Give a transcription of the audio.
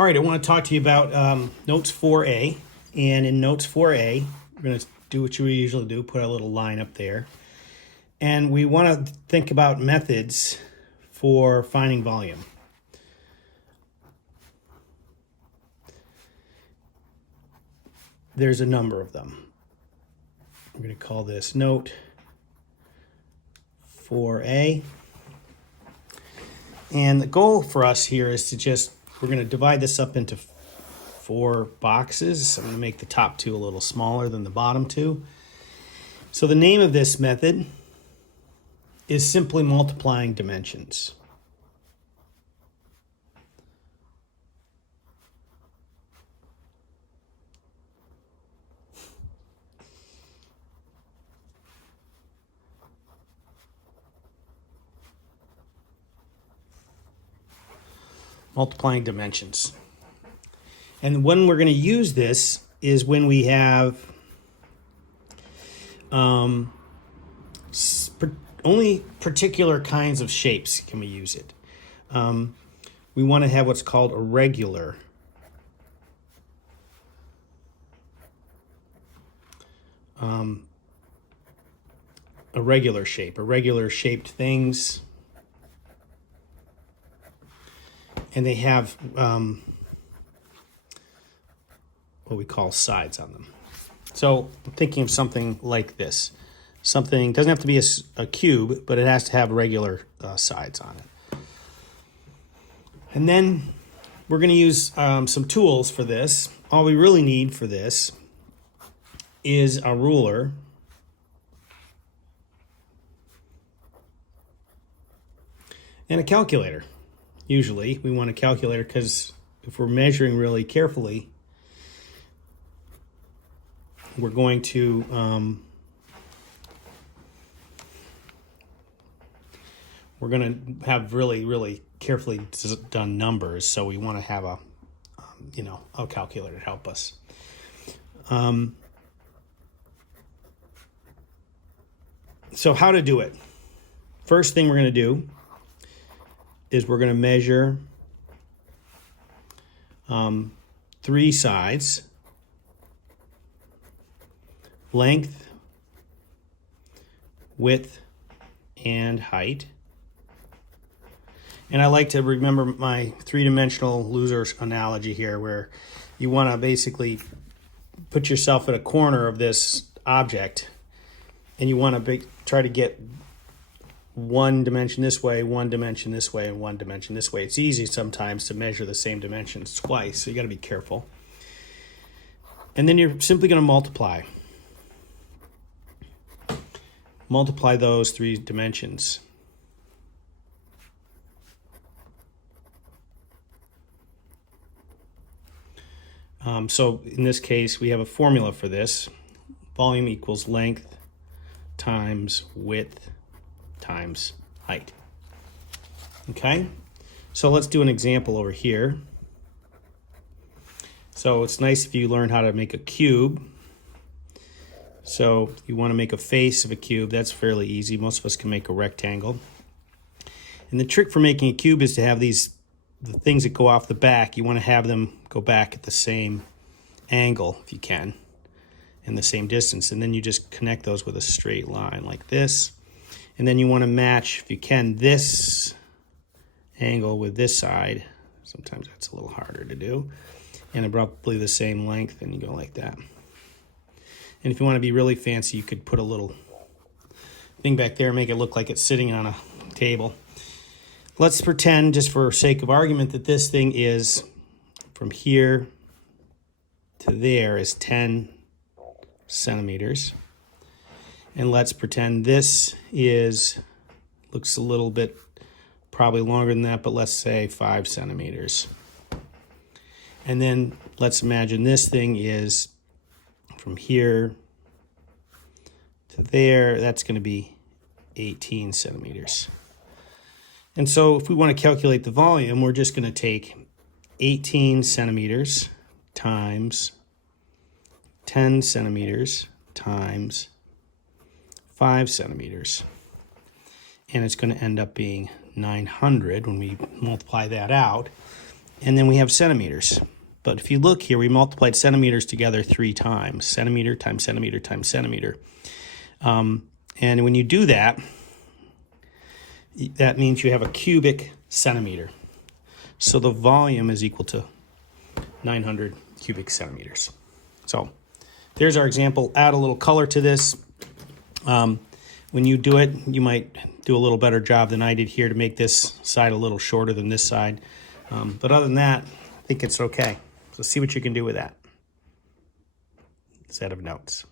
All right, I want to talk to you about Notes 4A. And in Notes 4A, we're going to do what you usually do, put a little line up there. And we want to think about methods for finding volume. There's a number of them. We're going to call this Note 4A. And the goal for us here is to we're going to divide this up into 4 boxes. I'm going to make the top 2 a little smaller than the bottom 2. So the name of this method is simply multiplying dimensions. Multiplying dimensions. And when we're going to use this is when we have only particular kinds of shapes can we use it. We want to have what's called a regular shape, irregular shaped things. And they have what we call sides on them. So I'm thinking of something like this. Something doesn't have to be a cube, but it has to have regular sides on it. And then we're going to use some tools for this. All we really need for this is a ruler and a calculator. Usually we want a calculator because if we're measuring really carefully, we're going to have really carefully done numbers. So we want to have a calculator to help us. So how to do it? First thing we're going to do is we're going to measure 3 sides: length, width, and height. And I like to remember my 3-dimensional loser analogy here, where you want to basically put yourself at a corner of this object, and you want to try to get 1 dimension this way, 1 dimension this way, and 1 dimension this way. It's easy sometimes to measure the same dimensions twice, so you got to be careful. And then you're simply going to multiply. Multiply those 3 dimensions. So in this case, we have a formula for this. Volume equals length times width times height. Okay, so let's do an example over here. So it's nice if you learn how to make a cube. So you want to make a face of a cube. That's fairly easy. Most of us can make a rectangle. And the trick for making a cube is to have the things that go off the back, you want to have them go back at the same angle if you can, in the same distance. And then you just connect those with a straight line like this. And then you want to match, if you can, this angle with this side. Sometimes that's a little harder to do. And abruptly the same length, and you go like that. And if you want to be really fancy, you could put a little thing back there, make it look like it's sitting on a table. Let's pretend, just for sake of argument, that this thing is from here to there is 10 centimeters. And let's pretend this looks a little bit probably longer than that, but let's say 5 centimeters. And then let's imagine this thing is from here to there. That's going to be 18 centimeters. And so if we want to calculate the volume, we're just going to take 18 centimeters times 10 centimeters times 5 centimeters. And it's going to end up being 900 when we multiply that out. And then we have centimeters. But if you look here, we multiplied centimeters together 3 times. Centimeter times centimeter times centimeter. And when you do that, that means you have a cubic centimeter. So the volume is equal to 900 cubic centimeters. So there's our example. Add a little color to this. When you do it, you might do a little better job than I did here to make this side a little shorter than this side. But other than that, I think it's okay. So see what you can do with that set of notes.